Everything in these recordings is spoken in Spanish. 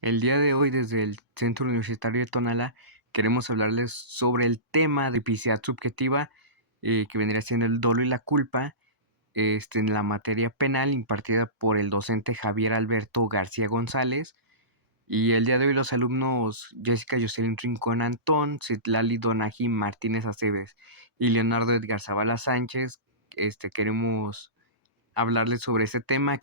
El día de hoy, desde el Centro Universitario de Tonalá, queremos hablarles sobre el tema de tipicidad subjetiva, que vendría siendo el dolo y la culpa, en la materia penal impartida por el docente Javier Alberto García González. Y el día de hoy los alumnos Jessica Jocelyn Rincón Antón, Citlali Donají Martínez Aceves y Leonardo Edgar Zavala Sánchez, queremos hablarles sobre ese tema.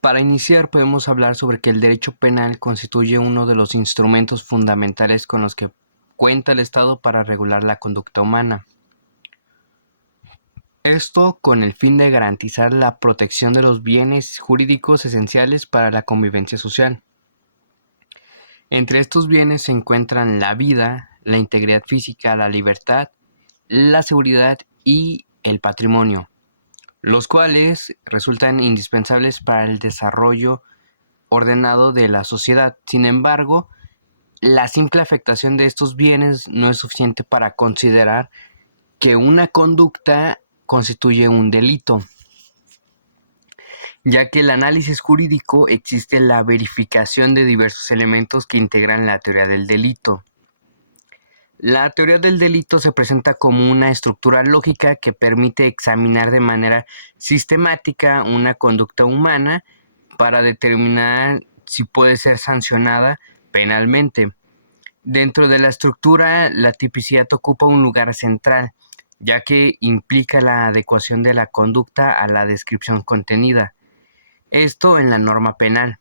Para iniciar, podemos hablar sobre que el derecho penal constituye uno de los instrumentos fundamentales con los que cuenta el Estado para regular la conducta humana. Esto con el fin de garantizar la protección de los bienes jurídicos esenciales para la convivencia social. Entre estos bienes se encuentran la vida, la integridad física, la libertad, la seguridad y el patrimonio, los cuales resultan indispensables para el desarrollo ordenado de la sociedad. Sin embargo, la simple afectación de estos bienes no es suficiente para considerar que una conducta constituye un delito, ya que el análisis jurídico existe la verificación de diversos elementos que integran la teoría del delito. La teoría del delito se presenta como una estructura lógica que permite examinar de manera sistemática una conducta humana para determinar si puede ser sancionada penalmente. Dentro de la estructura, la tipicidad ocupa un lugar central, ya que implica la adecuación de la conducta a la descripción contenida, esto en la norma penal.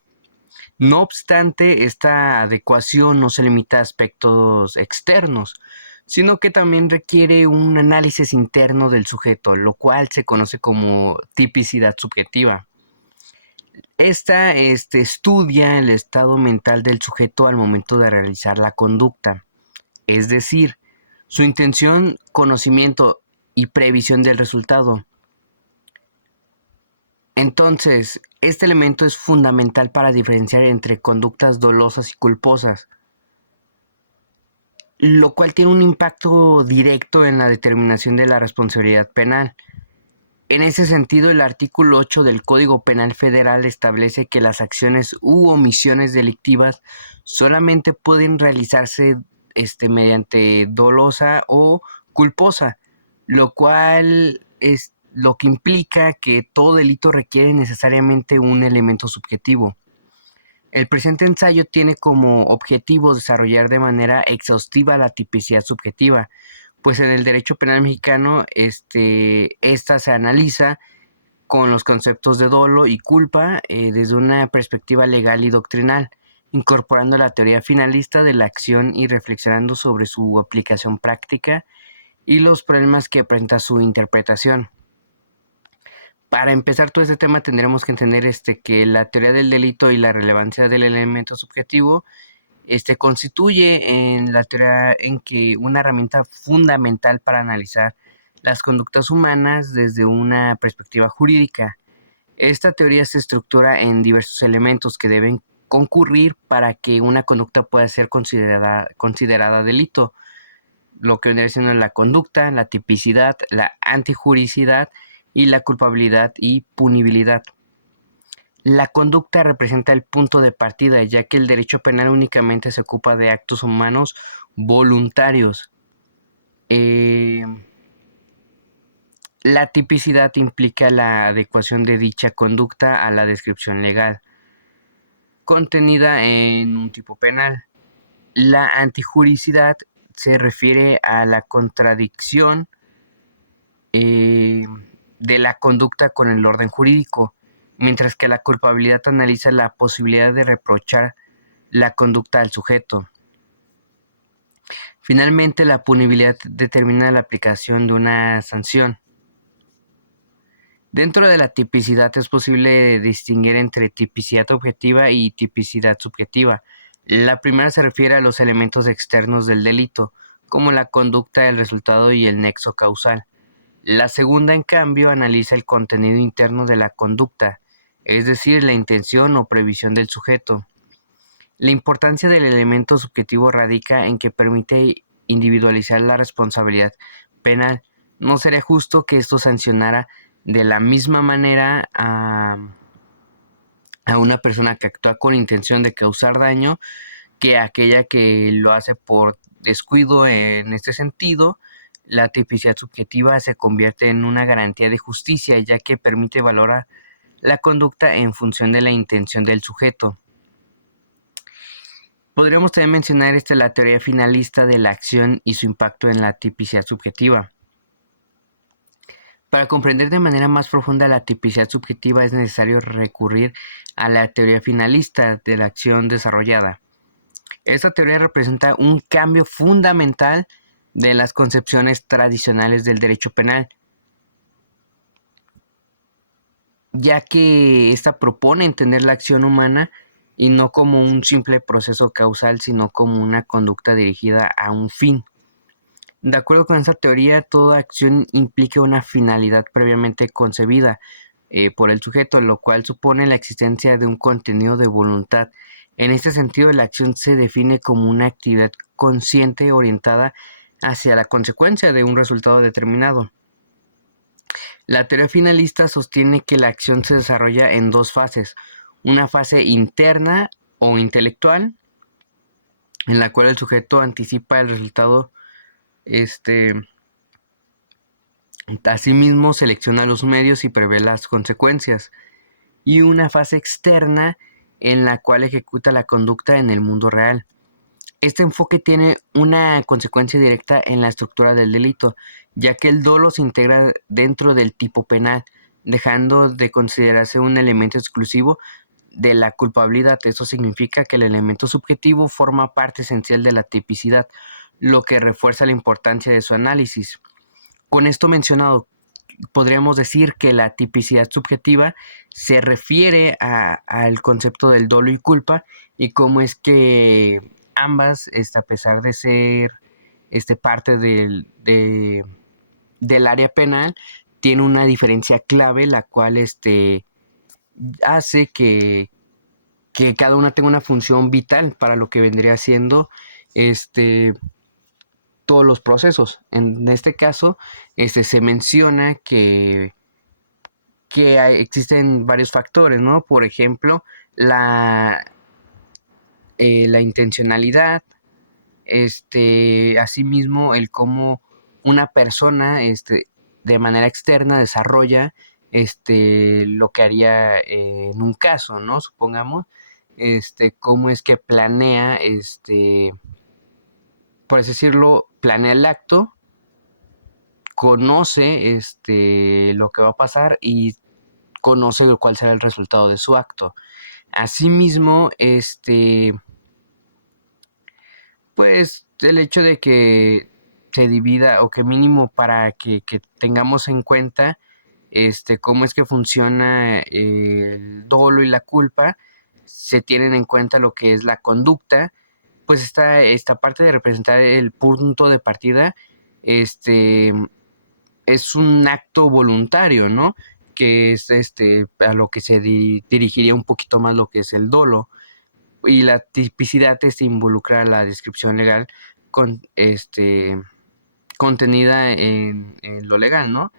No obstante, esta adecuación no se limita a aspectos externos, sino que también requiere un análisis interno del sujeto, lo cual se conoce como tipicidad subjetiva. Esta estudia el estado mental del sujeto al momento de realizar la conducta, es decir, su intención, conocimiento y previsión del resultado. Entonces, este elemento es fundamental para diferenciar entre conductas dolosas y culposas, lo cual tiene un impacto directo en la determinación de la responsabilidad penal. En ese sentido, el artículo 8 del Código Penal Federal establece que las acciones u omisiones delictivas solamente pueden realizarse mediante dolosa o culposa, lo cual es lo que implica que todo delito requiere necesariamente un elemento subjetivo. El presente ensayo tiene como objetivo desarrollar de manera exhaustiva la tipicidad subjetiva, pues en el derecho penal mexicano esta se analiza con los conceptos de dolo y culpa desde una perspectiva legal y doctrinal, incorporando la teoría finalista de la acción y reflexionando sobre su aplicación práctica y los problemas que presenta su interpretación. Para empezar todo este tema tendremos que entender que la teoría del delito y la relevancia del elemento subjetivo constituye en la teoría en que una herramienta fundamental para analizar las conductas humanas desde una perspectiva jurídica. Esta teoría se estructura en diversos elementos que deben concurrir para que una conducta pueda ser considerada delito, lo que viene siendo la conducta, la tipicidad, la antijuricidad y la culpabilidad y punibilidad. La conducta representa el punto de partida, ya que el derecho penal únicamente se ocupa de actos humanos voluntarios. La tipicidad implica la adecuación de dicha conducta a la descripción legal, contenida en un tipo penal. La antijuricidad se refiere a la contradicción de la conducta con el orden jurídico, mientras que la culpabilidad analiza la posibilidad de reprochar la conducta al sujeto. Finalmente, la punibilidad determina la aplicación de una sanción. Dentro de la tipicidad es posible distinguir entre tipicidad objetiva y tipicidad subjetiva. La primera se refiere a los elementos externos del delito, como la conducta, el resultado y el nexo causal. La segunda, en cambio, analiza el contenido interno de la conducta, es decir, la intención o previsión del sujeto. La importancia del elemento subjetivo radica en que permite individualizar la responsabilidad penal. No sería justo que esto sancionara de la misma manera a una persona que actúa con intención de causar daño que aquella que lo hace por descuido. En este sentido, la tipicidad subjetiva se convierte en una garantía de justicia, ya que permite valorar la conducta en función de la intención del sujeto. Podríamos también mencionar la teoría finalista de la acción y su impacto en la tipicidad subjetiva. Para comprender de manera más profunda la tipicidad subjetiva es necesario recurrir a la teoría finalista de la acción desarrollada. Esta teoría representa un cambio fundamental de las concepciones tradicionales del derecho penal, ya que esta propone entender la acción humana y no como un simple proceso causal, sino como una conducta dirigida a un fin. De acuerdo con esta teoría, toda acción implica una finalidad previamente concebida por el sujeto, lo cual supone la existencia de un contenido de voluntad. En este sentido, la acción se define como una actividad consciente orientada hacia la consecuencia de un resultado determinado. La teoría finalista sostiene que la acción se desarrolla en dos fases: una fase interna o intelectual, en la cual el sujeto anticipa el resultado, asimismo selecciona los medios y prevé las consecuencias, y una fase externa en la cual ejecuta la conducta en el mundo real. Este enfoque tiene una consecuencia directa en la estructura del delito, ya que el dolo se integra dentro del tipo penal, dejando de considerarse un elemento exclusivo de la culpabilidad. Eso significa que el elemento subjetivo forma parte esencial de la tipicidad, lo que refuerza la importancia de su análisis. Con esto mencionado, podríamos decir que la tipicidad subjetiva se refiere al concepto del dolo y culpa, y cómo es que ambas, a pesar de ser parte del área penal, tiene una diferencia clave, la cual hace que cada una tenga una función vital para lo que vendría siendo todos los procesos. En este caso, se menciona que existen varios factores, ¿no? Por ejemplo, la intencionalidad, asimismo el cómo una persona, de manera externa desarrolla, lo que haría en un caso, ¿no? Supongamos, cómo es que planea, por así decirlo, planea el acto, conoce, lo que va a pasar y conoce cuál será el resultado de su acto. Asimismo, pues el hecho de que se divida, o que mínimo para que tengamos en cuenta cómo es que funciona el dolo y la culpa, se tienen en cuenta lo que es la conducta. Pues esta parte de representar el punto de partida, es un acto voluntario, ¿no? Que es a lo que se dirigiría un poquito más lo que es el dolo. Y la tipicidad involucra la descripción legal con contenida en lo legal, ¿no?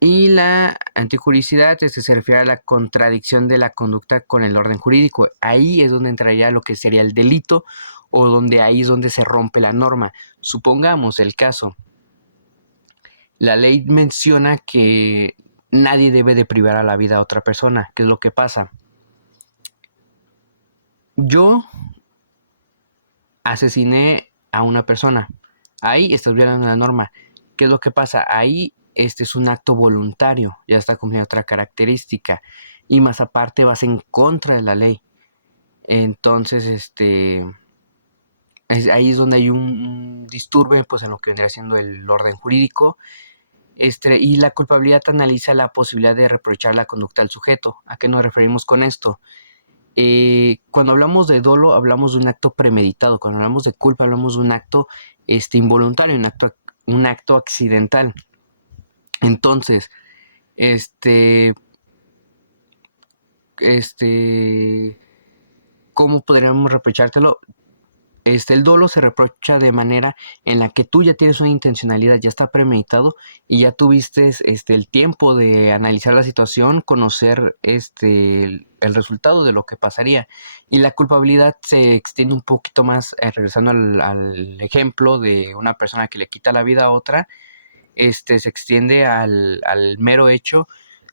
Y la antijuricidad se refiere a la contradicción de la conducta con el orden jurídico. Ahí es donde entraría lo que sería el delito, o donde ahí es donde se rompe la norma. Supongamos el caso. La ley menciona que nadie debe de privar a la vida a otra persona. ¿Qué es lo que pasa? Yo asesiné a una persona. Ahí estás violando la norma. ¿Qué es lo que pasa? Ahí este es un acto voluntario, ya está cumpliendo otra característica. Y más aparte vas en contra de la ley. Entonces, ahí es donde hay un disturbio, pues, en lo que vendría siendo el orden jurídico. Y la culpabilidad analiza la posibilidad de reprochar la conducta al sujeto. ¿A qué nos referimos con esto? Cuando hablamos de dolo, hablamos de un acto premeditado. Cuando hablamos de culpa, hablamos de un acto involuntario, un acto accidental. Entonces, ¿cómo podríamos reprochártelo? el dolo se reprocha de manera en la que tú ya tienes una intencionalidad, ya está premeditado y ya tuviste el tiempo de analizar la situación, conocer el resultado de lo que pasaría. Y la culpabilidad se extiende un poquito más, regresando al ejemplo de una persona que le quita la vida a otra, se extiende al mero hecho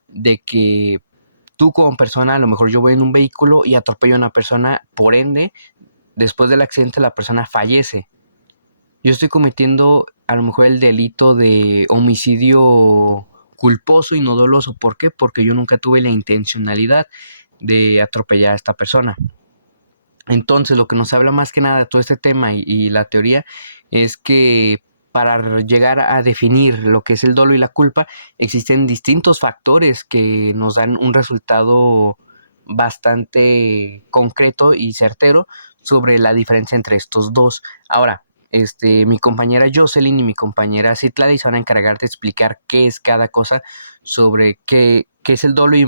de que tú como persona, a lo mejor yo voy en un vehículo y atropello a una persona, por ende, después del accidente la persona fallece. Yo estoy cometiendo a lo mejor el delito de homicidio culposo y no doloso. ¿Por qué? Porque yo nunca tuve la intencionalidad de atropellar a esta persona. Entonces, lo que nos habla más que nada de todo este tema y la teoría es que para llegar a definir lo que es el dolo y la culpa, existen distintos factores que nos dan un resultado bastante concreto y certero sobre la diferencia entre estos dos. Ahora, mi compañera Jocelyn y mi compañera Citlali se van a encargar de explicar qué es cada cosa sobre qué es el dolo y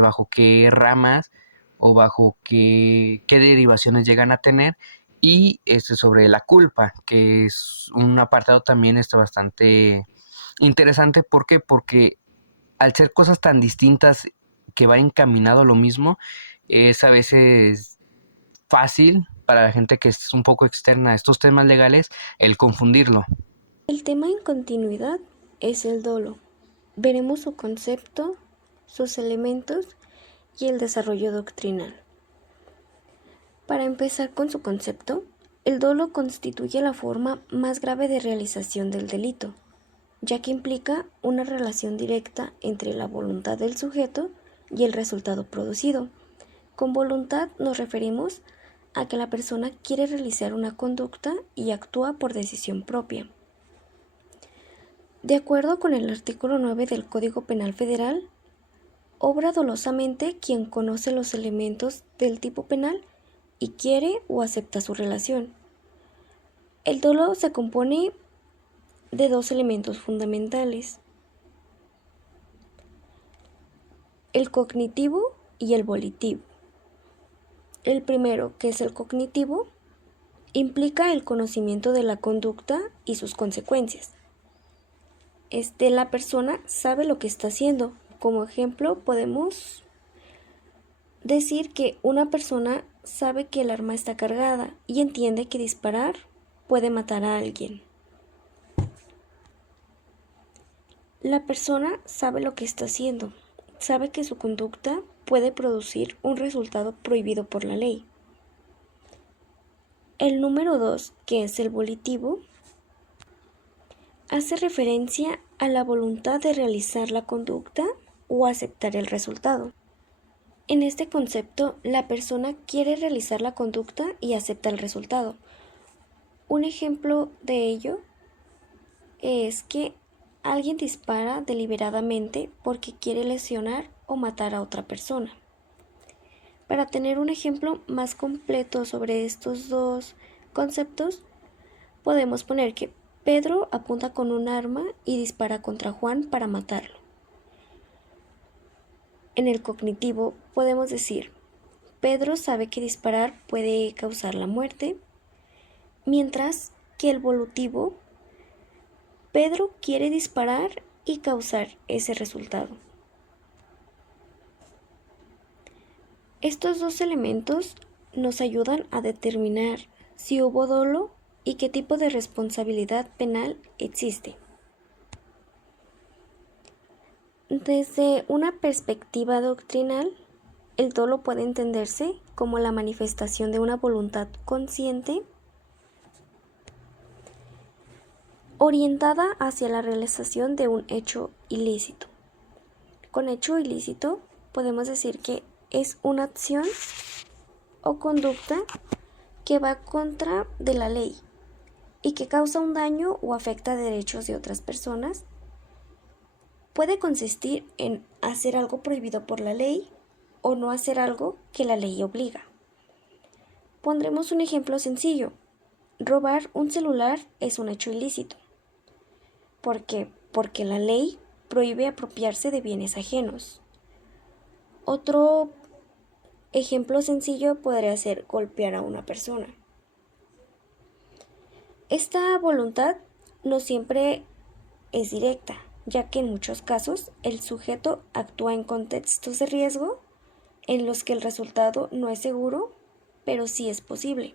bajo qué ramas o bajo qué derivaciones llegan a tener, y sobre la culpa, que es un apartado también bastante interesante. ¿Por qué? Porque al ser cosas tan distintas que van encaminado a lo mismo, es a veces fácil para la gente que es un poco externa a estos temas legales el confundirlo. El tema en continuidad es el dolo. Veremos su concepto, sus elementos y el desarrollo doctrinal. Para empezar con su concepto, el dolo constituye la forma más grave de realización del delito, ya que implica una relación directa entre la voluntad del sujeto y el resultado producido. Con voluntad nos referimos a que la persona quiere realizar una conducta y actúa por decisión propia. De acuerdo con el artículo 9 del Código Penal Federal, obra dolosamente quien conoce los elementos del tipo penal y quiere o acepta su relación. El dolo se compone de dos elementos fundamentales: el cognitivo y el volitivo. El primero, que es el cognitivo, implica el conocimiento de la conducta y sus consecuencias. La persona sabe lo que está haciendo. Como ejemplo, podemos decir que una persona sabe que el arma está cargada y entiende que disparar puede matar a alguien. La persona sabe lo que está haciendo, sabe que su conducta puede producir un resultado prohibido por la ley. El número 2, que es el volitivo, hace referencia a la voluntad de realizar la conducta o aceptar el resultado. En este concepto, la persona quiere realizar la conducta y acepta el resultado. Un ejemplo de ello es que alguien dispara deliberadamente porque quiere lesionar o matar a otra persona. Para tener un ejemplo más completo sobre estos dos conceptos, podemos poner que Pedro apunta con un arma y dispara contra Juan para matarlo. En el cognitivo podemos decir: Pedro sabe que disparar puede causar la muerte, mientras que el volutivo, Pedro quiere disparar y causar ese resultado. Estos dos elementos nos ayudan a determinar si hubo dolo y qué tipo de responsabilidad penal existe. Desde una perspectiva doctrinal, el dolo puede entenderse como la manifestación de una voluntad consciente orientada hacia la realización de un hecho ilícito. Con hecho ilícito podemos decir que es una acción o conducta que va contra de la ley y que causa un daño o afecta derechos de otras personas. Puede consistir en hacer algo prohibido por la ley o no hacer algo que la ley obliga. Pondremos un ejemplo sencillo. Robar un celular es un hecho ilícito. ¿Por qué? Porque la ley prohíbe apropiarse de bienes ajenos. Otro ejemplo sencillo podría ser golpear a una persona. Esta voluntad no siempre es directa, ya que en muchos casos el sujeto actúa en contextos de riesgo en los que el resultado no es seguro, pero sí es posible.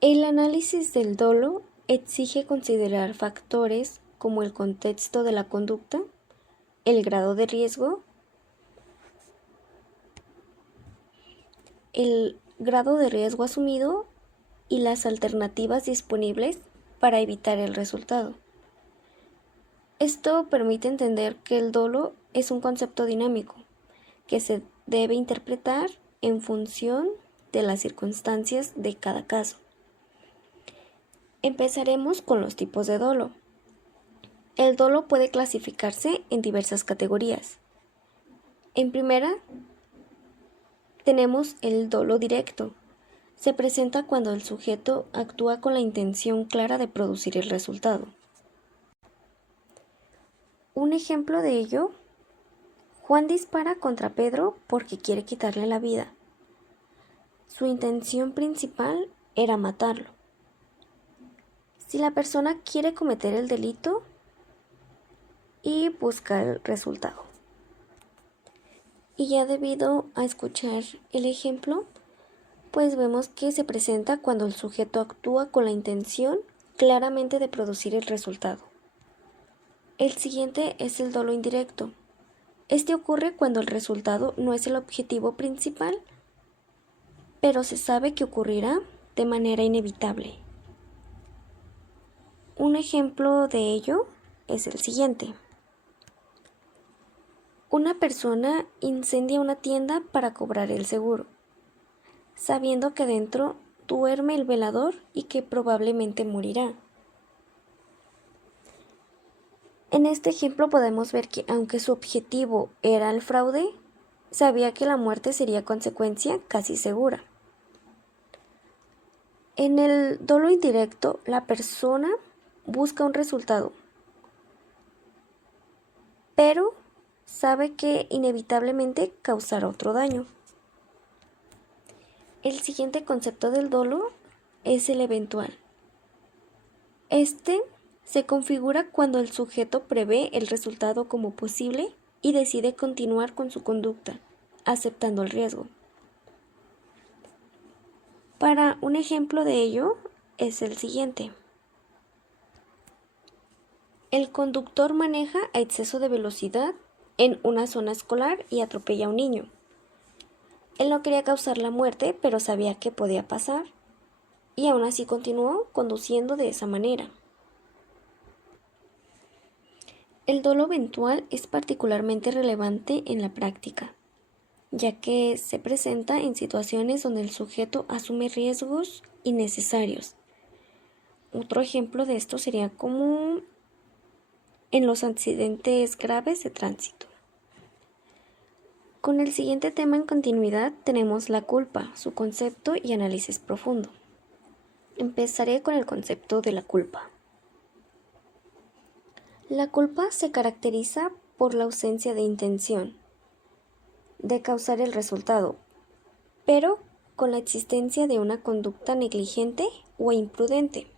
El análisis del dolo exige considerar factores como el contexto de la conducta, el grado de riesgo, el grado de riesgo asumido y las alternativas disponibles para evitar el resultado. Esto permite entender que el dolo es un concepto dinámico que se debe interpretar en función de las circunstancias de cada caso. Empezaremos con los tipos de dolo. El dolo puede clasificarse en diversas categorías. En primera, tenemos el dolo directo. Se presenta cuando el sujeto actúa con la intención clara de producir el resultado. Un ejemplo de ello, Juan dispara contra Pedro porque quiere quitarle la vida. Su intención principal era matarlo. Si la persona quiere cometer el delito y busca el resultado. Y ya debido a escuchar el ejemplo, pues vemos que se presenta cuando el sujeto actúa con la intención claramente de producir el resultado. El siguiente es el dolo indirecto. Este ocurre cuando el resultado no es el objetivo principal, pero se sabe que ocurrirá de manera inevitable. Un ejemplo de ello es el siguiente. Una persona incendia una tienda para cobrar el seguro, sabiendo que dentro duerme el velador y que probablemente morirá. En este ejemplo podemos ver que aunque su objetivo era el fraude, sabía que la muerte sería consecuencia casi segura. En el dolo indirecto, la persona busca un resultado, pero sabe que inevitablemente causará otro daño. El siguiente concepto del dolo es el eventual. Este se configura cuando el sujeto prevé el resultado como posible y decide continuar con su conducta, aceptando el riesgo. Para un ejemplo de ello es el siguiente. El conductor maneja a exceso de velocidad en una zona escolar y atropella a un niño. Él no quería causar la muerte, pero sabía que podía pasar, y aún así continuó conduciendo de esa manera. El dolo eventual es particularmente relevante en la práctica, ya que se presenta en situaciones donde el sujeto asume riesgos innecesarios. Otro ejemplo de esto sería como en los accidentes graves de tránsito. Con el siguiente tema en continuidad tenemos la culpa, su concepto y análisis profundo. Empezaré con el concepto de la culpa. La culpa se caracteriza por la ausencia de intención de causar el resultado, pero con la existencia de una conducta negligente o imprudente.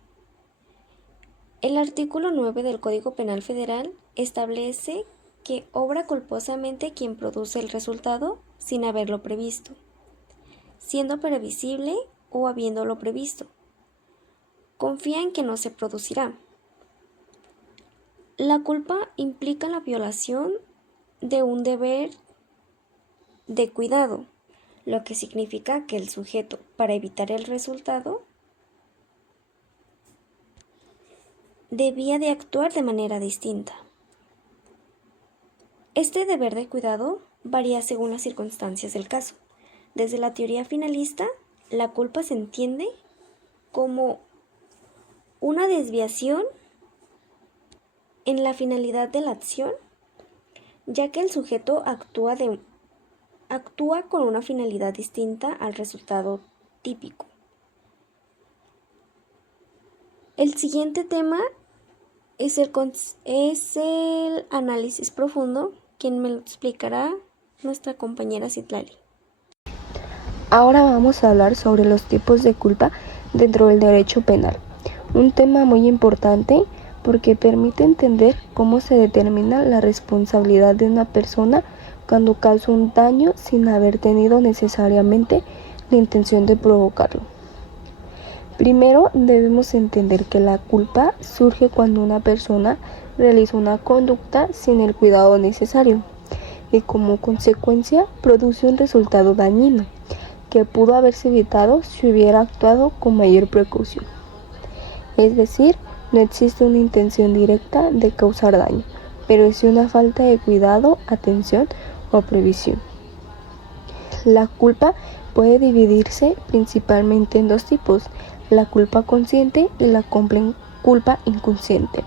El artículo 9 del Código Penal Federal establece que obra culposamente quien produce el resultado sin haberlo previsto, siendo previsible o habiéndolo previsto. Confía en que no se producirá. La culpa implica la violación de un deber de cuidado, lo que significa que el sujeto, para evitar el resultado, debía de actuar de manera distinta. Este deber de cuidado varía según las circunstancias del caso. Desde la teoría finalista, la culpa se entiende como una desviación en la finalidad de la acción, ya que el sujeto actúa con una finalidad distinta al resultado típico. El siguiente tema es el análisis profundo, quien me lo explicará nuestra compañera Citlali. Ahora vamos a hablar sobre los tipos de culpa dentro del derecho penal. Un tema muy importante porque permite entender cómo se determina la responsabilidad de una persona cuando causa un daño sin haber tenido necesariamente la intención de provocarlo. Primero, debemos entender que la culpa surge cuando una persona realiza una conducta sin el cuidado necesario y como consecuencia produce un resultado dañino que pudo haberse evitado si hubiera actuado con mayor precaución. Es decir, no existe una intención directa de causar daño, pero sí una falta de cuidado, atención o previsión. La culpa puede dividirse principalmente en dos tipos, la culpa consciente y la culpa inconsciente.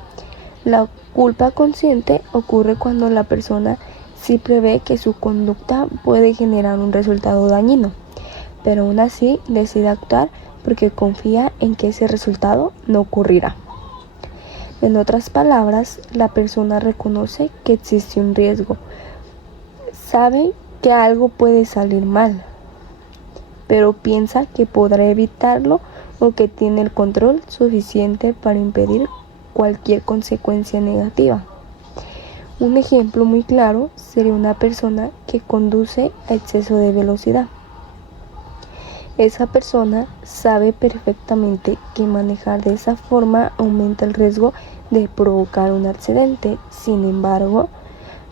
La culpa consciente ocurre cuando la persona sí prevé que su conducta puede generar un resultado dañino, pero aún así decide actuar porque confía en que ese resultado no ocurrirá. En otras palabras, la persona reconoce que existe un riesgo, sabe que algo puede salir mal, pero piensa que podrá evitarlo o que tiene el control suficiente para impedir cualquier consecuencia negativa. Un ejemplo muy claro sería una persona que conduce a exceso de velocidad. Esa persona sabe perfectamente que manejar de esa forma aumenta el riesgo de provocar un accidente. Sin embargo,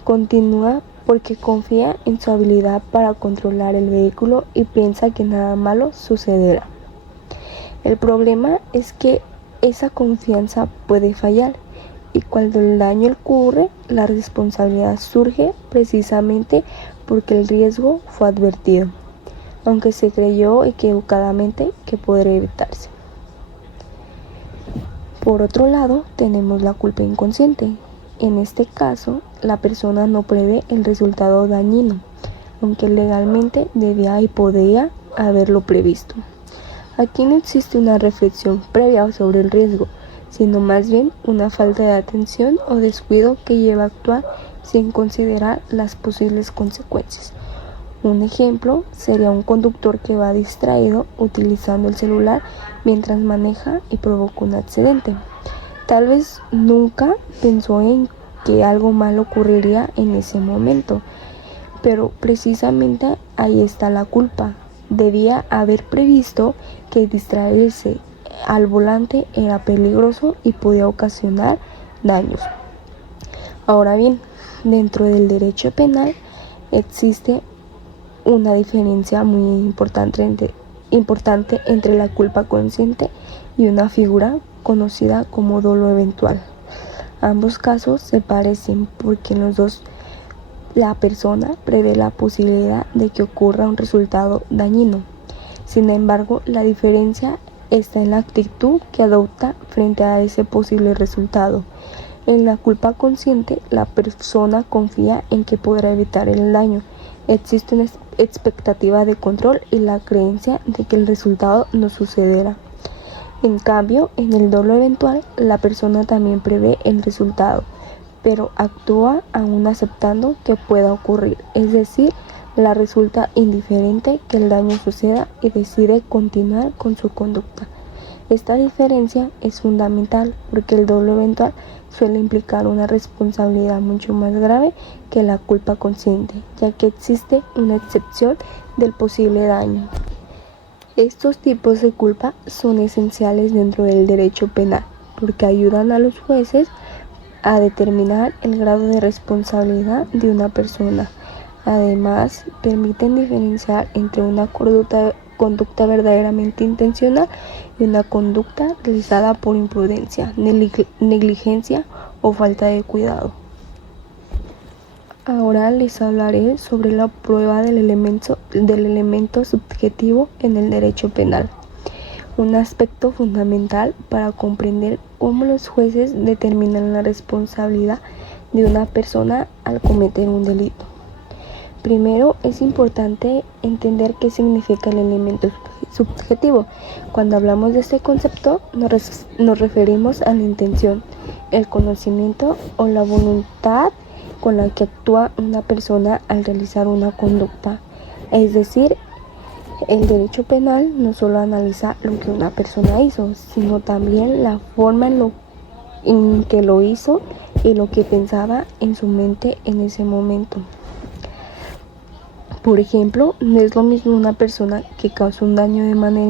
continúa porque confía en su habilidad para controlar el vehículo y piensa que nada malo sucederá. El problema es que esa confianza puede fallar y cuando el daño ocurre, la responsabilidad surge precisamente porque el riesgo fue advertido, aunque se creyó equivocadamente que podría evitarse. Por otro lado, tenemos la culpa inconsciente. En este caso, la persona no prevé el resultado dañino, aunque legalmente debía y podía haberlo previsto. Aquí no existe una reflexión previa sobre el riesgo, sino más bien una falta de atención o descuido que lleva a actuar sin considerar las posibles consecuencias. Un ejemplo sería un conductor que va distraído utilizando el celular mientras maneja y provoca un accidente. Tal vez nunca pensó en que algo malo ocurriría en ese momento, pero precisamente ahí está la culpa. Debía haber previsto que distraerse al volante era peligroso y podía ocasionar daños. Ahora bien, dentro del derecho penal existe una diferencia muy importante entre la culpa consciente y una figura conocida como dolo eventual. Ambos casos se parecen porque en los dos la persona prevé la posibilidad de que ocurra un resultado dañino. Sin embargo, la diferencia está en la actitud que adopta frente a ese posible resultado. En la culpa consciente, la persona confía en que podrá evitar el daño. Existe una expectativa de control y la creencia de que el resultado no sucederá. En cambio, en el dolo eventual, la persona también prevé el resultado, pero actúa aún aceptando que pueda ocurrir, es decir, le resulta indiferente que el daño suceda y decide continuar con su conducta. Esta diferencia es fundamental porque el dolo eventual suele implicar una responsabilidad mucho más grave que la culpa consciente, ya que existe una excepción del posible daño. Estos tipos de culpa son esenciales dentro del derecho penal porque ayudan a los jueces a determinar el grado de responsabilidad de una persona. Además, permiten diferenciar entre una conducta verdaderamente intencional y una conducta realizada por imprudencia, negligencia o falta de cuidado. Ahora les hablaré sobre la prueba del elemento subjetivo en el derecho penal, un aspecto fundamental para comprender cómo los jueces determinan la responsabilidad de una persona al cometer un delito. Primero, es importante entender qué significa el elemento subjetivo. Cuando hablamos de este concepto, nos referimos a la intención, el conocimiento o la voluntad con la que actúa una persona al realizar una conducta. Es decir, El derecho penal no solo analiza lo que una persona hizo, sino también la forma en que lo hizo y lo que pensaba en su mente en ese momento. Por ejemplo, no es lo mismo una persona que causa un daño de manera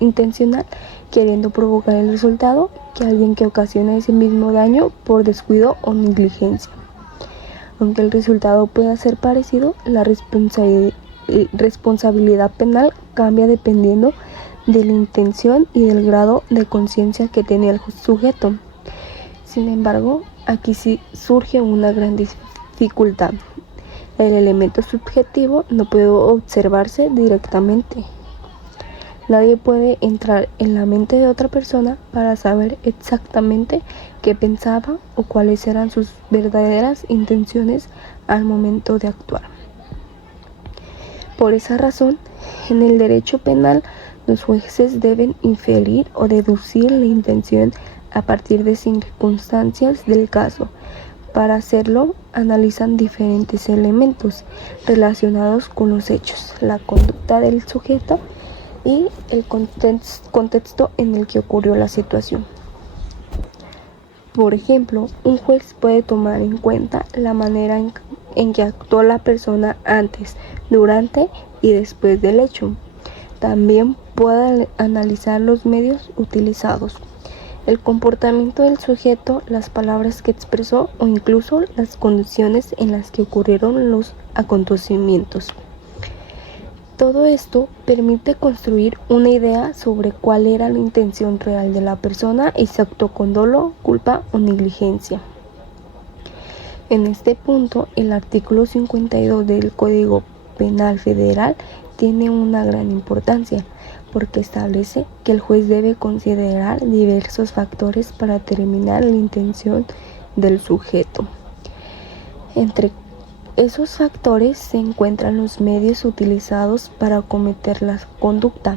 intencional, queriendo provocar el resultado, que alguien que ocasiona ese mismo daño por descuido o negligencia. Aunque el resultado pueda ser parecido, la responsabilidad penal cambia dependiendo de la intención y del grado de conciencia que tenía el sujeto. Sin embargo, aquí sí surge una gran dificultad. El elemento subjetivo no puede observarse directamente. Nadie puede entrar en la mente de otra persona para saber exactamente qué pensaba o cuáles eran sus verdaderas intenciones al momento de actuar. Por esa razón, en el derecho penal, los jueces deben inferir o deducir la intención a partir de circunstancias del caso. Para hacerlo, analizan diferentes elementos relacionados con los hechos, la conducta del sujeto y el contexto en el que ocurrió la situación. Por ejemplo, un juez puede tomar en cuenta la manera en que actuó la persona antes, durante y después del hecho. También puede analizar los medios utilizados, el comportamiento del sujeto, las palabras que expresó o incluso las condiciones en las que ocurrieron los acontecimientos. Todo esto permite construir una idea sobre cuál era la intención real de la persona y si actuó con dolo, culpa o negligencia. En este punto, el artículo 52 del Código Penal Federal tiene una gran importancia, porque establece que el juez debe considerar diversos factores para determinar la intención del sujeto. Entre esos factores se encuentran los medios utilizados para cometer la conducta,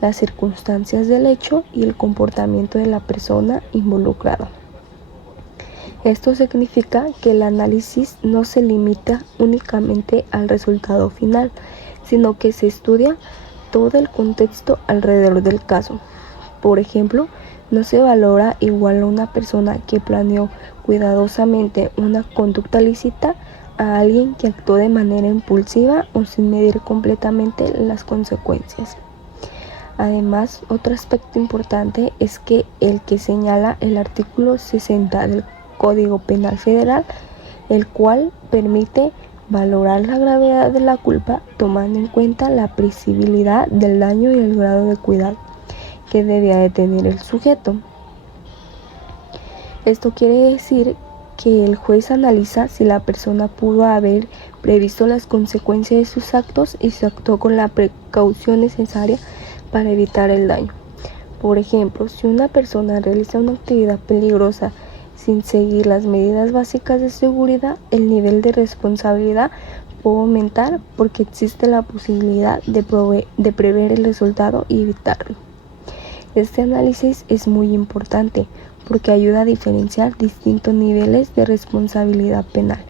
las circunstancias del hecho y el comportamiento de la persona involucrada. Esto significa que el análisis no se limita únicamente al resultado final, sino que se estudia todo el contexto alrededor del caso. Por ejemplo, no se valora igual a una persona que planeó cuidadosamente una conducta lícita a alguien que actuó de manera impulsiva o sin medir completamente las consecuencias. Además, otro aspecto importante es que el que señala el artículo 60 del Código Penal Federal, el cual permite valorar la gravedad de la culpa tomando en cuenta la previsibilidad del daño y el grado de cuidado que debía de tener el sujeto. Esto quiere decir que el juez analiza si la persona pudo haber previsto las consecuencias de sus actos y si actuó con la precaución necesaria para evitar el daño. Por ejemplo, si una persona realiza una actividad peligrosa sin seguir las medidas básicas de seguridad, el nivel de responsabilidad puede aumentar porque existe la posibilidad de prever el resultado y evitarlo. Este análisis es muy importante porque ayuda a diferenciar distintos niveles de responsabilidad penal.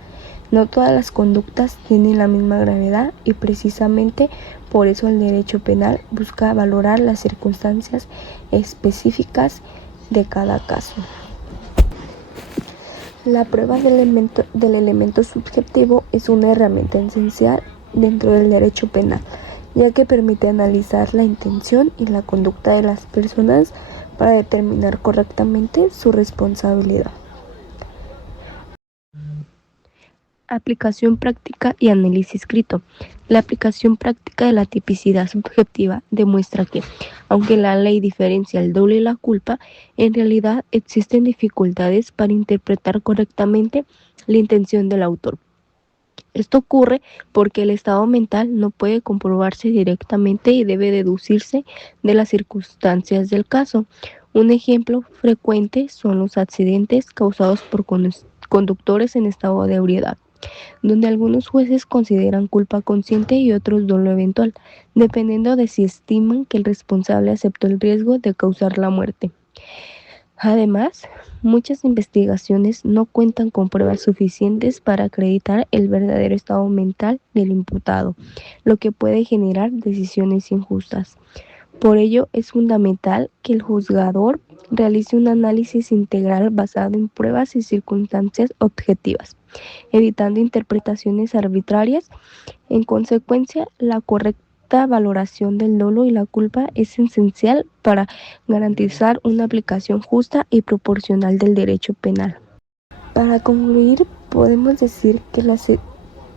No todas las conductas tienen la misma gravedad y precisamente por eso el derecho penal busca valorar las circunstancias específicas de cada caso. La prueba del elemento subjetivo es una herramienta esencial dentro del derecho penal, ya que permite analizar la intención y la conducta de las personas para determinar correctamente su responsabilidad. Aplicación práctica y análisis escrito. La aplicación práctica de la tipicidad subjetiva demuestra que, aunque la ley diferencia el dolo y la culpa, en realidad existen dificultades para interpretar correctamente la intención del autor. Esto ocurre porque el estado mental no puede comprobarse directamente y debe deducirse de las circunstancias del caso. Un ejemplo frecuente son los accidentes causados por conductores en estado de ebriedad, donde algunos jueces consideran culpa consciente y otros dolo eventual, dependiendo de si estiman que el responsable aceptó el riesgo de causar la muerte. Además, muchas investigaciones no cuentan con pruebas suficientes para acreditar el verdadero estado mental del imputado, lo que puede generar decisiones injustas. Por ello, es fundamental que el juzgador realice un análisis integral basado en pruebas y circunstancias objetivas, evitando interpretaciones arbitrarias. En consecuencia, la correcta valoración del dolo y la culpa es esencial para garantizar una aplicación justa y proporcional del derecho penal. Para concluir, podemos decir que la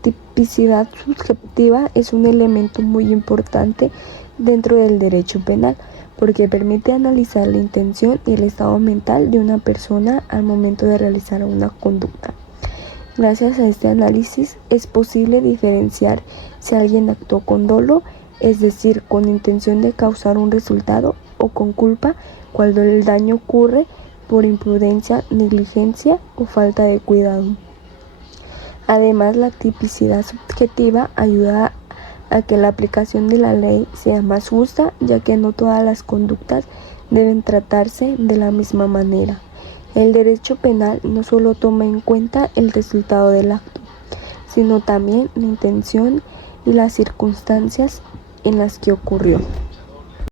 tipicidad subjetiva es un elemento muy importante dentro del derecho penal, porque permite analizar la intención y el estado mental de una persona al momento de realizar una conducta. Gracias a este análisis es posible diferenciar si alguien actuó con dolo, es decir, con intención de causar un resultado, o con culpa, cuando el daño ocurre por imprudencia, negligencia o falta de cuidado. Además, la tipicidad subjetiva ayuda a que la aplicación de la ley sea más justa, ya que no todas las conductas deben tratarse de la misma manera. El derecho penal no solo toma en cuenta el resultado del acto, sino también la intención y las circunstancias en las que ocurrió.